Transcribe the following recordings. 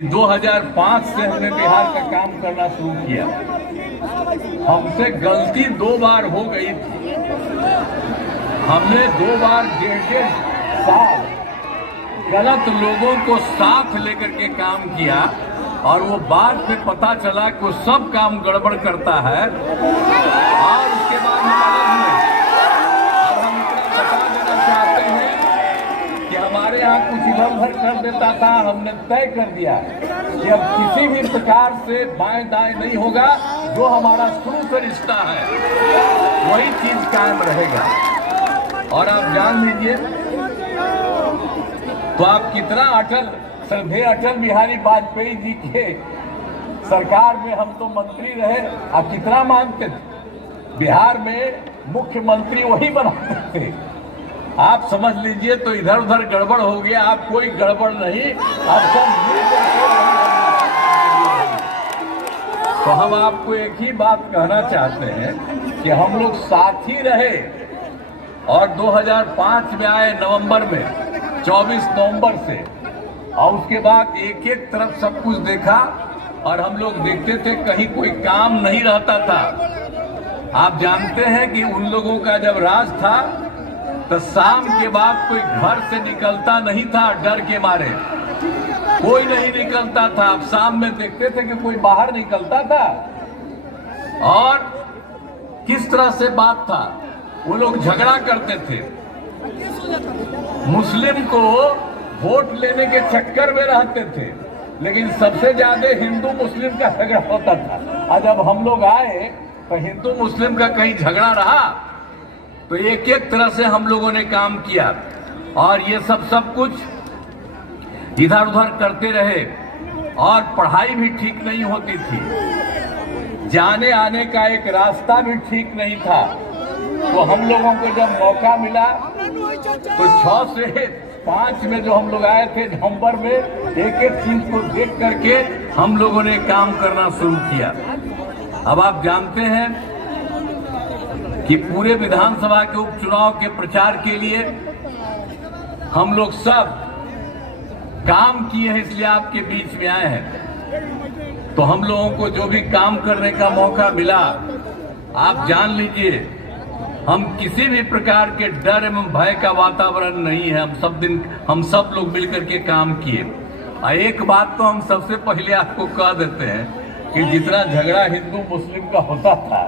2005 से हमने बिहार का काम करना शुरू किया। हमसे गलती 2 बार हो गई थी। हमने 2 बार 1.5 साल गलत लोगों को साथ लेकर के काम किया और वो बाद में पता चला कि वो सब काम गड़बड़ करता है और उसके बाद हम अलग हुए। अब हम बता देना चाहते हैं कि हमारे यहाँ कुछ इधर उधर कर देता था। हमने तय कर दिया कि अब किसी भी प्रकार से बाएं दाएं नहीं होगा। जो हमारा शुरू से रिश्ता है वही चीज कायम रहेगा। और आप जान लीजिए तो आप कितना श्रद्धेय अटल बिहारी वाजपेयी जी के सरकार में हम तो मंत्री रहे। आप कितना मानते थे? बिहार में मुख्यमंत्री वही बनाते थे। आप समझ लीजिए तो इधर उधर गड़बड़ हो गया। आप कोई गड़बड़ नहीं, आप सब तो हम आपको एक ही बात कहना चाहते हैं कि हम लोग साथ ही रहे और 2005 में आए नवंबर में 24 नवंबर से, और उसके बाद एक एक तरफ सब कुछ देखा और हम लोग देखते थे कहीं कोई काम नहीं रहता था। आप जानते हैं कि उन लोगों का जब राज था तो शाम के बाद कोई घर से निकलता नहीं था, डर के मारे कोई नहीं निकलता था। अब शाम में देखते थे कि कोई बाहर निकलता था और किस तरह से बात था, वो लोग झगड़ा करते थे। मुस्लिम को वोट लेने के चक्कर में रहते थे, लेकिन सबसे ज्यादा हिंदू मुस्लिम का झगड़ा होता था। और जब हम लोग आए तो हिंदू मुस्लिम का कहीं झगड़ा रहा तो एक एक तरह से हम लोगों ने काम किया और ये सब कुछ इधर उधर करते रहे। और पढ़ाई भी ठीक नहीं होती थी, जाने आने का एक रास्ता भी ठीक नहीं था। तो हम लोगों को जब मौका मिला तो 6 से 5 में जो हम लोग आए थे नवंबर में, एक एक चीज को देख करके हम लोगों ने काम करना शुरू किया। अब आप जानते हैं कि पूरे विधानसभा के उपचुनाव के प्रचार के लिए हम लोग सब काम किए हैं, इसलिए आपके बीच में आए हैं। तो हम लोगों को जो भी काम करने का मौका मिला, आप जान लीजिए हम किसी भी प्रकार के डर एवं भय का वातावरण नहीं है। हम सब लोग मिलकर के काम किए। और एक बात तो हम सबसे पहले आपको कह देते हैं कि जितना झगड़ा हिंदू मुस्लिम का होता था,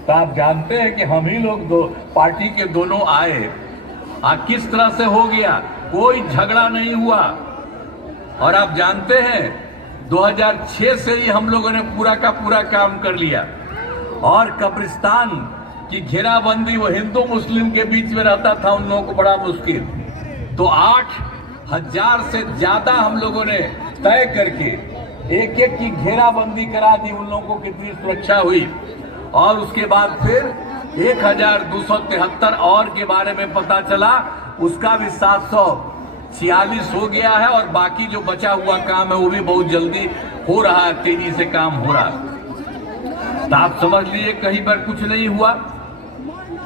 तो आप जानते हैं कि हम ही लोग दो पार्टी के दोनों आए किस तरह से हो गया, कोई झगड़ा नहीं हुआ। और आप जानते हैं 2006 से ही हम लोगों ने पूरा का पूरा काम कर लिया। और कब्रिस्तान की घेराबंदी वो हिंदू मुस्लिम के बीच में रहता था, उन लोगों को बड़ा मुश्किल। तो 8,000 से ज्यादा हम लोगों ने तय करके एक एक की घेराबंदी करा दी। उन लोगों को कितनी सुरक्षा हुई। और उसके बाद फिर 1273 और के बारे में पता चला, उसका भी 746 हो गया है। और बाकी जो बचा हुआ काम है वो भी बहुत जल्दी हो रहा है, तेजी से काम हो रहा है। तो आप समझ लीजिए कहीं पर कुछ नहीं हुआ।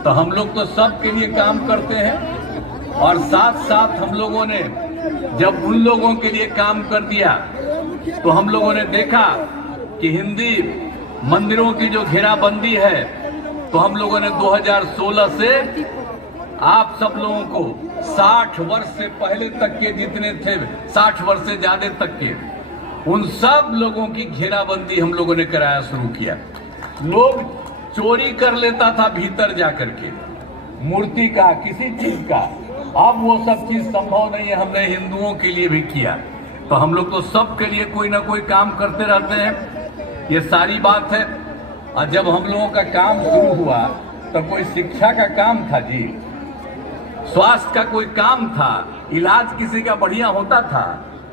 तो हम लोग तो सबके लिए काम करते हैं और साथ साथ हम लोगों ने जब उन लोगों के लिए काम कर दिया तो हम लोगों ने देखा कि हिंदी मंदिरों की जो घेराबंदी है, तो हम लोगों ने 2016 से आप सब लोगों को 60 वर्ष से पहले तक के जितने थे, 60 वर्ष से ज्यादा तक के, उन सब लोगों की घेराबंदी हम लोगों ने कराया शुरू किया। लोग चोरी कर लेता था भीतर जाकर के, मूर्ति का किसी चीज का। अब वो सब चीज संभव नहीं है। हमने हिंदुओं के लिए भी किया। तो हम लोग तो सबके लिए कोई ना कोई काम करते रहते हैं, ये सारी बात है। और जब हम लोगों का काम शुरू हुआ तो कोई शिक्षा का काम था जी, स्वास्थ्य का कोई काम था, इलाज किसी का बढ़िया होता था।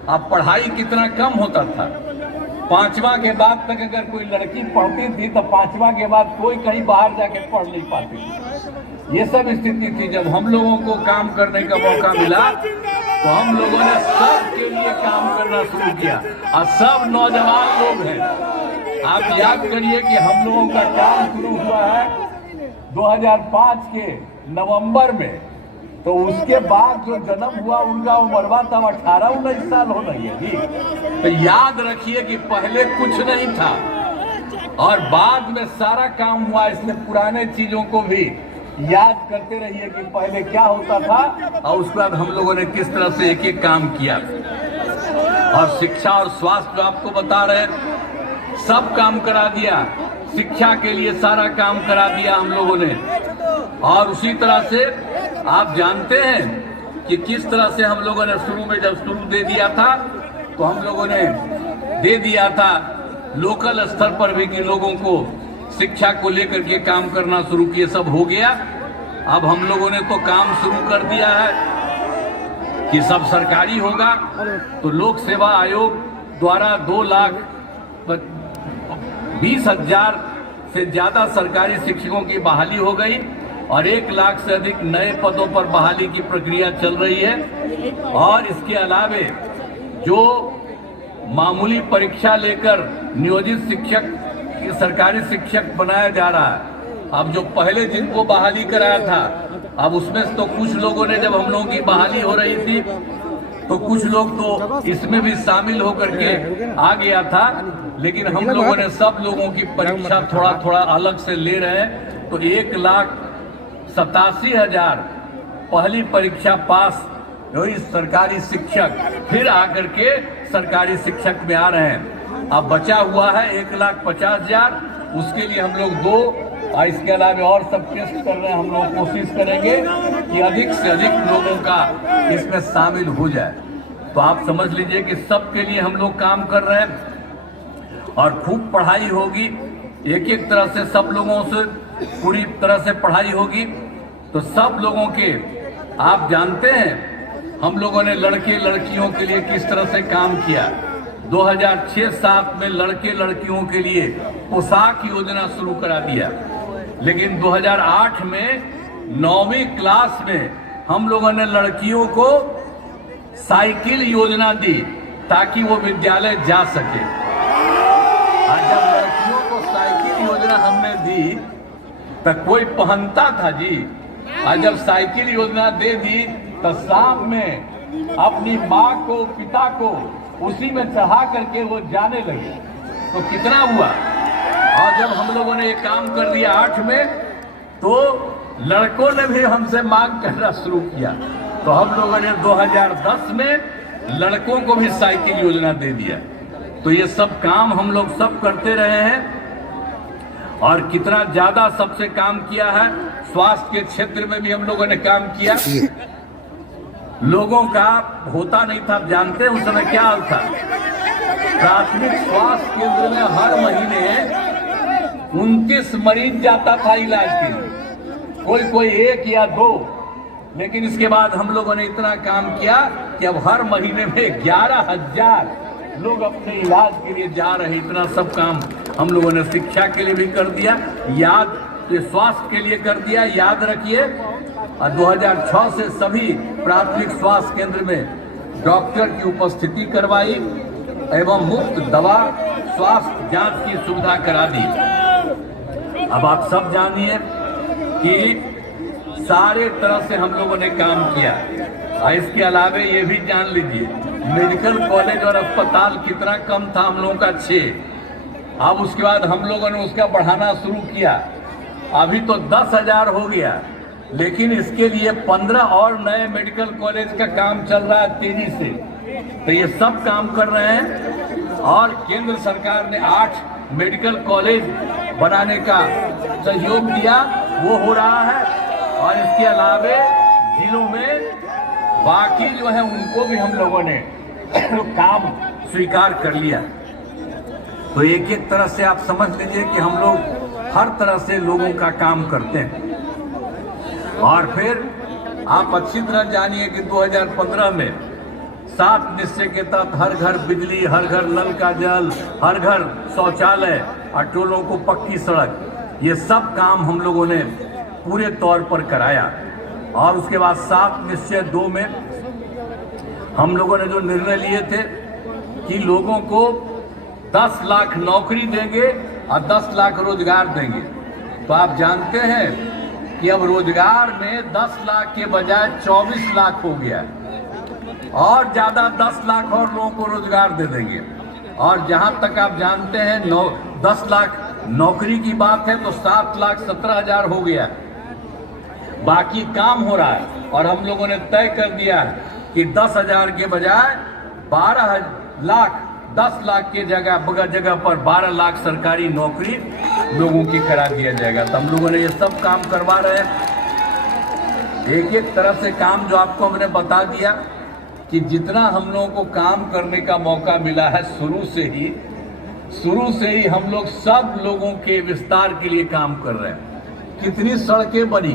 अब पढ़ाई कितना कम होता था। 5वां के बाद तक अगर कोई लड़की पढ़ती थी तो 5वां के बाद कोई कहीं बाहर जाके पढ़ नहीं पाती थी। ये सब स्थिति थी। जब हम लोगों को काम करने का मौका मिला तो हम लोगों ने सबके लिए काम करना शुरू किया और सब नौजवान लोग हैं। आप याद करिए कि हम लोगों का काम शुरू हुआ है 2005 के नवंबर में तो उसके बाद जो जन्म हुआ उनका उम्र तब 18-19 साल हो रही है जी। तो याद रखिए कि पहले कुछ नहीं था और बाद में सारा काम हुआ। इसलिए पुराने चीजों को भी याद करते रहिए कि पहले क्या होता था और उसके बाद हम लोगों ने किस तरह से एक एक काम किया। और शिक्षा और स्वास्थ्य जो आपको बता रहे सब काम करा दिया, शिक्षा के लिए सारा काम करा दिया हम लोगों ने। और उसी तरह से आप जानते हैं कि किस तरह से हम लोगों ने शुरू में जब शुरू दे दिया था तो हम लोगों ने दे दिया था लोकल स्तर पर भी कि लोगों को शिक्षा को लेकर के काम करना शुरू किए। सब हो गया। अब हम लोगों ने तो काम शुरू कर दिया है कि सब सरकारी होगा। तो लोक सेवा आयोग द्वारा 2,20,000 से ज्यादा सरकारी शिक्षकों की बहाली हो गई और 1 लाख से अधिक नए पदों पर बहाली की प्रक्रिया चल रही है। और इसके अलावे जो मामूली परीक्षा लेकर नियोजित शिक्षक, सरकारी शिक्षक बनाया जा रहा है, अब जो पहले जिनको बहाली कराया था, अब उसमें तो कुछ लोगों ने, जब हम लोगों की बहाली हो रही थी तो कुछ लोग तो इसमें भी शामिल होकर के आ गया था, लेकिन हम लोगों ने सब लोगों की परीक्षा थोड़ा थोड़ा अलग से ले रहे हैं। तो 1,87,000 पहली परीक्षा पास वही सरकारी शिक्षक फिर आकर के सरकारी शिक्षक में आ रहे हैं। अब बचा हुआ है 1,50,000, उसके लिए हम लोग 2 और इसके अलावा और सब टेस्ट कर रहे हैं। हम लोग कोशिश करेंगे कि अधिक से अधिक लोगों का इसमें शामिल हो जाए। तो आप समझ लीजिए कि सबके लिए हम लोग काम कर रहे हैं और खूब पढ़ाई होगी। एक एक तरह से सब लोगों से पूरी तरह से पढ़ाई होगी। तो सब लोगों के, आप जानते हैं हम लोगों ने लड़के लड़कियों के लिए किस तरह से काम किया। 2006-07 में लड़के लड़कियों के लिए पोशाक योजना शुरू करा दिया, लेकिन 2008 में 9वीं क्लास में हम लोगों ने लड़कियों को साइकिल योजना दी ताकि वो विद्यालय जा सके। और जब लड़कियों को साइकिल योजना हमने दी तो कोई पहनता था जी, और जब साइकिल योजना दे दी तो शाम में अपनी माँ को, पिता को उसी में चढ़ा करके वो जाने लगे। तो कितना हुआ। और जब हम लोगों ने ये काम कर दिया 8 में, तो लड़कों ने भी हमसे मांग करना शुरू किया। तो हम लोगों ने 2010 में लड़कों को भी साइकिल योजना दे दिया। तो ये सब काम हम लोग सब करते रहे हैं और कितना ज्यादा सबसे काम किया है। स्वास्थ्य के क्षेत्र में भी हम लोगों ने काम किया। लोगों का होता नहीं था, जानते हैं उस समय क्या हाल था। प्राथमिक स्वास्थ्य केंद्र में हर महीने 29 मरीज जाता था इलाज के लिए, कोई 1 या 2। लेकिन इसके बाद हम लोगों ने इतना काम किया कि अब हर महीने में 11,000 लोग अपने इलाज के लिए जा रहे हैं। इतना सब काम हम लोगों ने शिक्षा के लिए भी कर दिया, याद स्वास्थ्य के लिए कर दिया। याद रखिए, 2006 से सभी प्राथमिक स्वास्थ्य केंद्र में डॉक्टर की उपस्थिति करवाई एवं मुफ्त दवा स्वास्थ्य जांच की सुविधा करा दी। अब आप सब जानिए कि सारे तरह से हम लोगों ने काम किया। और इसके अलावा ये भी जान लीजिए मेडिकल कॉलेज और अस्पताल कितना कम था हम लोगों का, 6। अब उसके बाद हम लोगों ने उसका बढ़ाना शुरू किया, अभी तो 10,000 हो गया। लेकिन इसके लिए 15 और नए मेडिकल कॉलेज का काम चल रहा है तेजी से। तो ये सब काम कर रहे हैं और केंद्र सरकार ने 8 मेडिकल कॉलेज बनाने का सहयोग दिया, वो हो रहा है। और इसके अलावे जिलों में बाकी जो है उनको भी हम लोगों ने काम स्वीकार कर लिया। तो एक एक तरह से आप समझ लीजिए कि हम लोग हर तरह से लोगों का काम करते हैं। और फिर आप अच्छी तरह जानिए कि 2015 में 7 निश्चय के तहत हर घर बिजली, हर घर नल का जल, हर घर शौचालय और टोलों को पक्की सड़क, ये सब काम हम लोगों ने पूरे तौर पर कराया। और उसके बाद 7 निश्चय 2 में हम लोगों ने जो निर्णय लिए थे कि लोगों को 10 लाख नौकरी देंगे और 10 लाख रोजगार देंगे। तो आप जानते हैं कि अब रोजगार में 10 लाख के बजाय 24 लाख हो गया है और ज्यादा 10 लाख और लोगों को रोजगार दे देंगे। और जहां तक आप जानते हैं 10 लाख नौकरी की बात है तो 7,17,000 हो गया है। बाकी काम हो रहा है और हम लोगों ने तय कर दिया है कि 10,000 के बजाय 12 लाख 10 लाख की जगह पर 12 लाख सरकारी नौकरी लोगों की करा दिया जाएगा। तो हम लोगों ने ये सब काम करवा रहे हैं। एक एक तरफ से काम जो आपको हमने बता दिया कि जितना हम लोगों को काम करने का मौका मिला है शुरू से ही हम लोग सब लोगों के विस्तार के लिए काम कर रहे हैं। कितनी सड़कें बनी,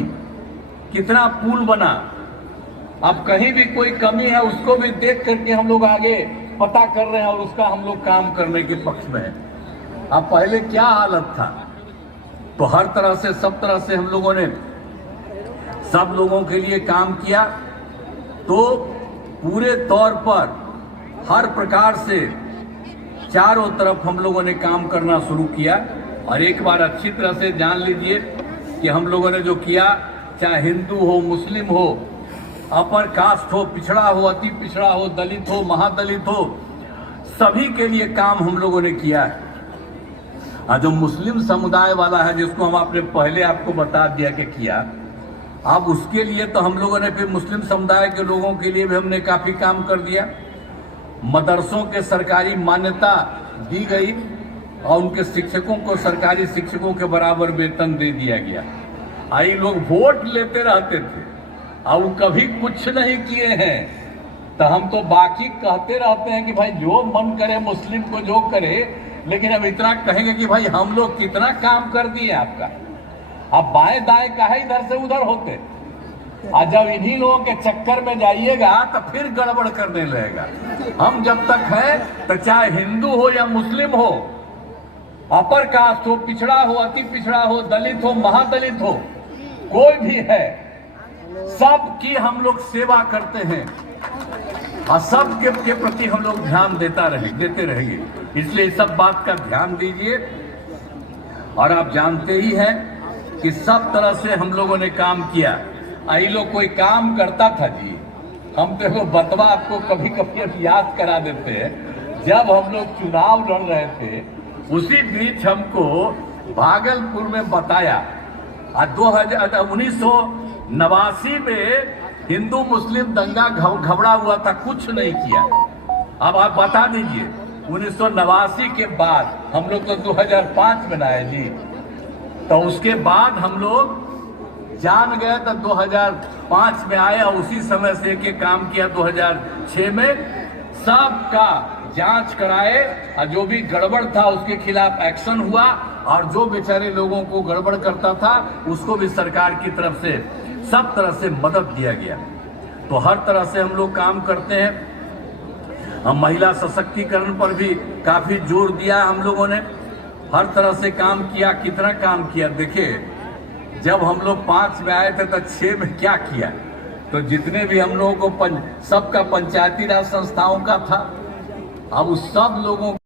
कितना पुल बना, अब कहीं भी कोई कमी है उसको भी देख करके हम लोग आगे पता कर रहे हैं और उसका हम लोग काम करने के पक्ष में हैं। अब पहले क्या हालत था, तो हर तरह से सब तरह से हम लोगों ने सब लोगों के लिए काम किया। तो पूरे तौर पर हर प्रकार से चारों तरफ हम लोगों ने काम करना शुरू किया। और एक बार अच्छी तरह से जान लीजिए कि हम लोगों ने जो किया, चाहे हिंदू हो, मुस्लिम हो, अपर कास्ट हो, पिछड़ा हो, अति पिछड़ा हो, दलित हो, महादलित हो, सभी के लिए काम हम लोगों ने किया है। और जो मुस्लिम समुदाय वाला है जिसको हम आपने पहले आपको बता दिया कि किया, अब उसके लिए तो हम लोगों ने फिर मुस्लिम समुदाय के लोगों के लिए भी हमने काफी काम कर दिया। मदरसों के सरकारी मान्यता दी गई और उनके शिक्षकों को सरकारी शिक्षकों के बराबर वेतन दे दिया गया। आई लोग वोट लेते रहते थे और वो कभी कुछ नहीं किए हैं, तो हम तो बाकी कहते रहते हैं कि भाई जो मन करे मुस्लिम को जो करे, लेकिन अब इतना कहेंगे कि भाई हम लोग कितना काम कर दिए आपका। अब बाएं दाएं काहे इधर से उधर होते, और जब इन्हीं लोगों के चक्कर में जाइएगा तो फिर गड़बड़ करने लगेगा। हम जब तक हैं तो चाहे हिंदू हो या मुस्लिम हो, अपर कास्ट हो, पिछड़ा हो, अति पिछड़ा हो, दलित हो, महादलित हो, कोई भी है, सबकी हम लोग सेवा करते हैं और सबके प्रति हम लोग ध्यान देते रहेंगे। इसलिए सब बात का ध्यान दीजिए। और आप जानते ही हैं कि सब तरह से हम लोगों ने काम किया। आई लोग कोई काम करता था जी, हम तो वो बतवा आपको कभी कभी याद करा देते हैं। जब हम लोग चुनाव लड़ रहे थे उसी बीच हमको भागलपुर में बताया 1989 में हिंदू मुस्लिम दंगा घबरा हुआ था, कुछ नहीं किया। अब आप बता दीजिए 1989 के बाद हम लोग तो 2005 में आए जी, तो उसके बाद हम लोग जान गए तो 2005 में आए और उसी समय से के काम किया। 2006 में सबका जांच कराए और जो भी गड़बड़ था उसके खिलाफ एक्शन हुआ और जो बेचारे लोगों को गड़बड़ करता था उसको भी सरकार की तरफ से सब तरह से मदद दिया गया। तो हर तरह से हम लोग काम करते हैं। हम महिला सशक्तिकरण पर भी काफी जोर दिया हम लोगों ने, हर तरह से काम किया। कितना काम किया देखिए, जब हम लोग 5 में आए थे तो 6 में क्या किया, तो जितने भी हम लोगों को सबका पंचायती राज संस्थाओं का था, अब उस सब लोगों